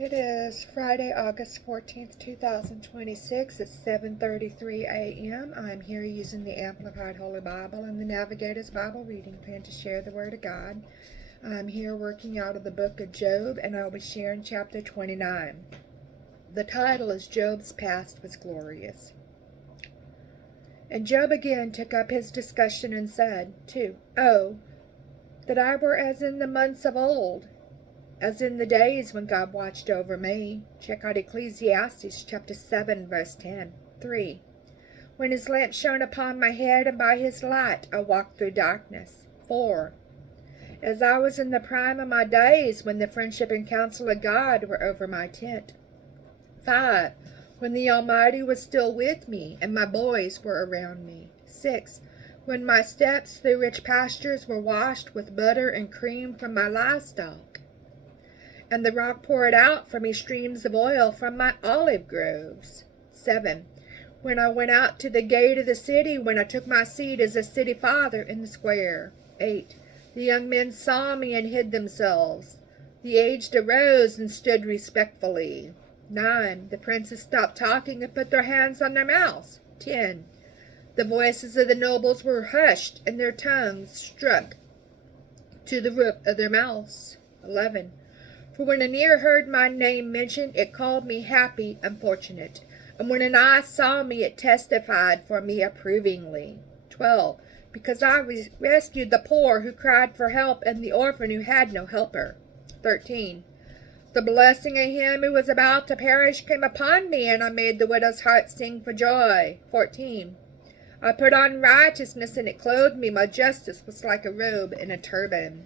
It is Friday, August 14th, 2026. It's 7:33 a.m. I'm here using the Amplified Holy Bible and the Navigator's Bible reading plan to share the Word of God. I'm here working out of the book of Job, and I'll be sharing chapter 29. The title is Job's Past Was Glorious. And Job again took up his discussion and said, 2. Oh, that I were as in the months of old, as in the days when God watched over me. Check out Ecclesiastes chapter 7, verse 10. 3. When his lamp shone upon my head, and by his light I walked through darkness. 4. As I was in the prime of my days, when the friendship and counsel of God were over my tent. 5. When the Almighty was still with me, and my boys were around me. 6. When my steps through rich pastures were washed with butter and cream from my livestock, and the rock poured out for me streams of oil from my olive groves. 7. When I went out to the gate of the city, when I took my seat as a city father in the square. 8. The young men saw me and hid themselves. The aged arose and stood respectfully. 9. The princes stopped talking and put their hands on their mouths. 10. The voices of the nobles were hushed, and their tongues struck to the roof of their mouths. 11. For when an ear heard my name mentioned, it called me happy and fortunate. And when an eye saw me, it testified for me approvingly. 12. Because I rescued the poor who cried for help, and the orphan who had no helper. 13. The blessing of him who was about to perish came upon me, and I made the widow's heart sing for joy. 14. I put on righteousness, and it clothed me. My justice was like a robe and a turban.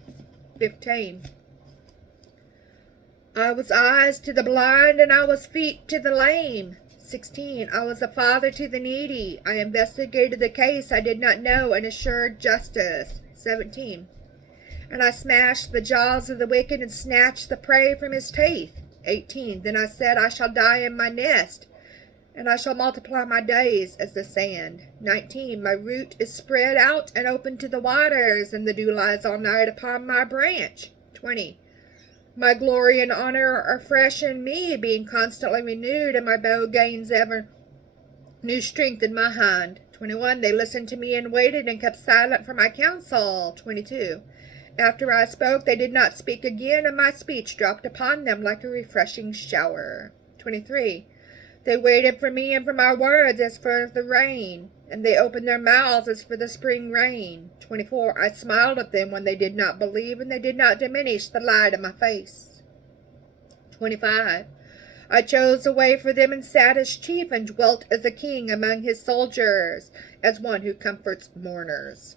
15. I was eyes to the blind, and I was feet to the lame. 16. I was a father to the needy. I investigated the case I did not know and assured justice. 17. And I smashed the jaws of the wicked and snatched the prey from his teeth. 18. Then I said, I shall die in my nest, and I shall multiply my days as the sand. 19. My root is spread out and open to the waters, and the dew lies all night upon my branch. 20. My glory and honor are fresh in me, being constantly renewed, and my bow gains ever new strength in my hand. 21. They listened to me and waited, and kept silent for my counsel. 22. After I spoke, they did not speak again, and my speech dropped upon them like a refreshing shower. 23. They waited for me and for my words as for the rain, and they opened their mouths as for the spring rain. 24. I smiled at them when they did not believe, and they did not diminish the light of my face. 25. I chose a way for them and sat as chief, and dwelt as a king among his soldiers, as one who comforts mourners.